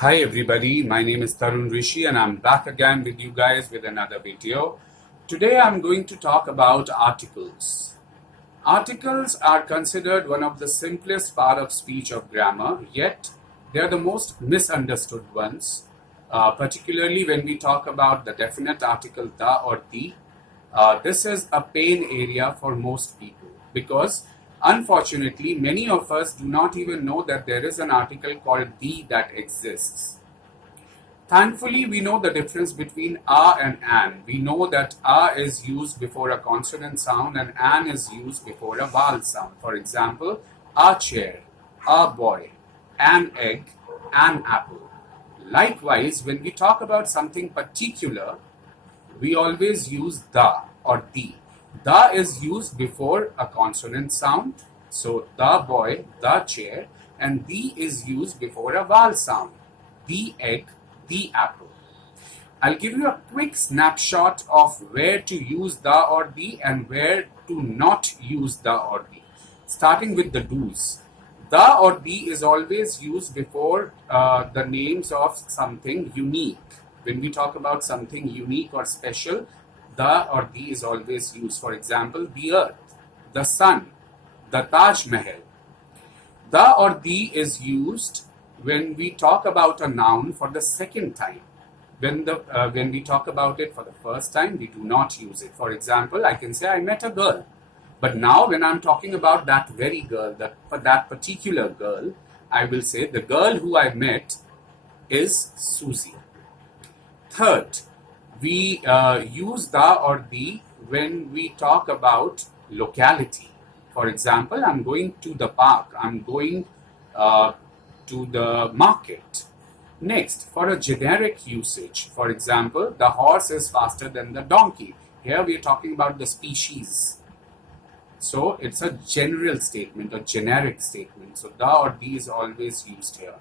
Hi everybody, my name is Tarun Rishi and I'm back again with you guys with another video. Today I'm going to talk about articles. Articles are considered one of the simplest part of speech of grammar, yet they are the most misunderstood ones, particularly when we talk about the definite article the or the. This is a pain area for most people because unfortunately many of us do not even know that there is an article called the that exists. Thankfully, we know the difference between a and an. We know that a is used before a consonant sound and an is used before a vowel sound. For example, a chair, a boy, an egg, an apple. Likewise, when we talk about something particular, we always use the or the. The is used before a consonant sound. So, the boy, the chair, and the is used before a vowel sound. The egg, the apple. I'll give you a quick snapshot of where to use the or the and where to not use the or the. Starting with the do's. The or the is always used before the names of something unique. When we talk about something unique or special, the or the is always used. For example, the earth, the sun, the Taj Mahal. The or the is used when we talk about a noun for the second time. When we talk about it for the first time, we do not use it. For example, I can say I met a girl. But now when I'm talking about that very girl, that particular girl, I will say the girl who I met is Susie. Third, we use the or the when we talk about locality. For example, I'm going to the park. I'm going to the market. Next, for a generic usage, for example, the horse is faster than the donkey. Here we are talking about the species. So it's a general statement, a generic statement. So the or the is always used here.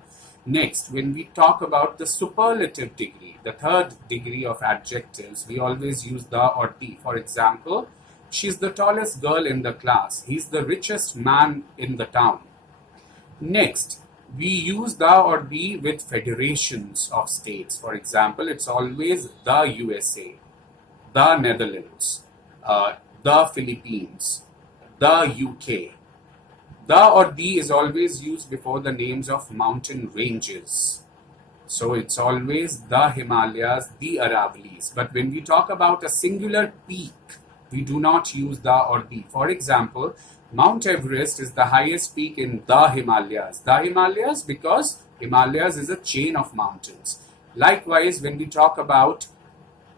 Next, when we talk about the superlative degree, the third degree of adjectives, we always use the or the. For example, she's the tallest girl in the class. He's the richest man in the town. Next, we use the or the with federations of states. For example, it's always the USA, the Netherlands, the Philippines, the UK. The or the is always used before the names of mountain ranges. So it's always the Himalayas, the Aravallis. But when we talk about a singular peak, we do not use the or the. For example, Mount Everest is the highest peak in the Himalayas. The Himalayas because Himalayas is a chain of mountains. Likewise, when we talk about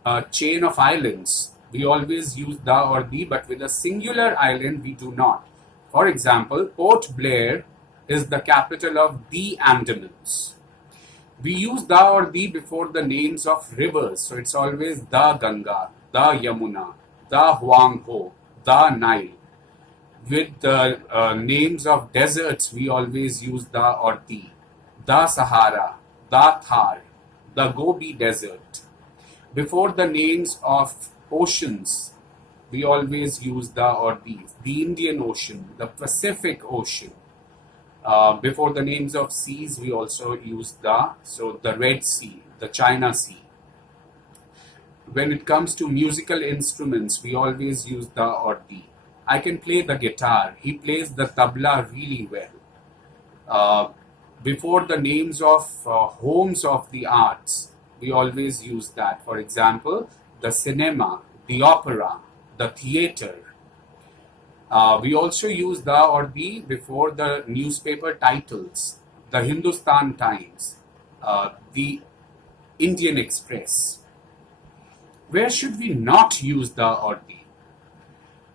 a chain of islands, we always use the or the, but with a singular island, we do not. For example, Port Blair is the capital of the Andamans. We use the or the before the names of rivers. So it's always the Ganga, the Yamuna, the Huang Ho, the Nile. With the names of deserts, we always use the or the Sahara, the Thar, the Gobi Desert. Before the names of oceans, we always use the or the Indian Ocean, the Pacific Ocean. Before the names of seas, we also use so the Red Sea, the China Sea. When it comes to musical instruments, we always use the or the. I can play the guitar. He plays the tabla really well. Before the names of homes of the arts, we always use that. For example, the cinema, the opera, the theater. We also use the or the before the newspaper titles, the Hindustan Times, the Indian Express. Where should we not use the or the?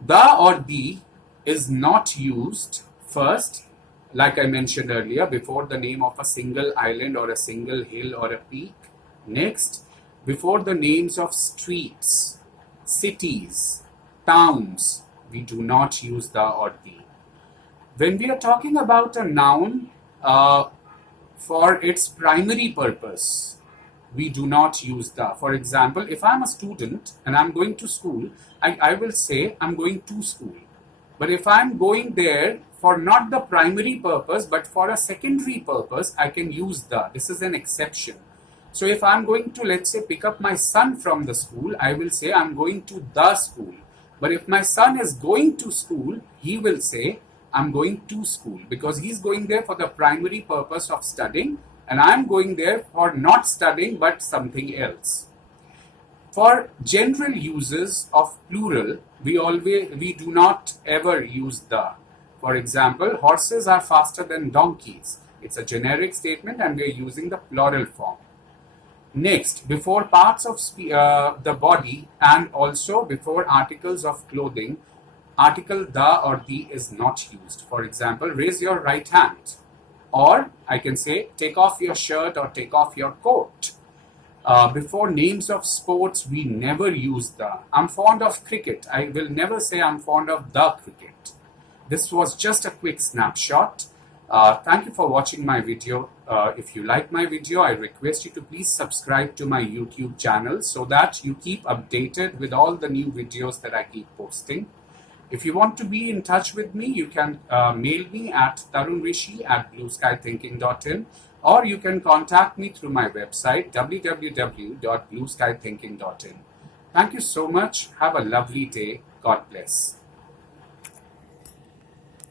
The or the is not used first, like I mentioned earlier, before the name of a single island or a single hill or a peak. Next, before the names of streets, cities, towns, we do not use the or the. When we are talking about a noun for its primary purpose, we do not use the. For example, if I'm a student and I'm going to school, I will say I'm going to school. But if I'm going there for not the primary purpose, but for a secondary purpose, I can use the. This is an exception. So if I'm going to, let's say, pick up my son from the school, I will say I'm going to the school. But if my son is going to school, he will say I'm going to school, because he's going there for the primary purpose of studying, and I'm going there for not studying but something else. For general uses of plural, we do not ever use the. For example, horses are faster than donkeys. It's a generic statement and we're using the plural form. Next, before parts of the body and also before articles of clothing, article the or the is not used. For example, raise your right hand. Or I can say, take off your shirt or take off your coat. Before names of sports, we never use the. I'm fond of cricket. I will never say I'm fond of the cricket. This was just a quick snapshot. Thank you for watching my video. If you like my video, I request you to please subscribe to my YouTube channel so that you keep updated with all the new videos that I keep posting. If you want to be in touch with me, you can mail me at tarunrishi@blueskythinking.in, or you can contact me through my website www.blueskythinking.in. Thank you so much. Have a lovely day. God bless.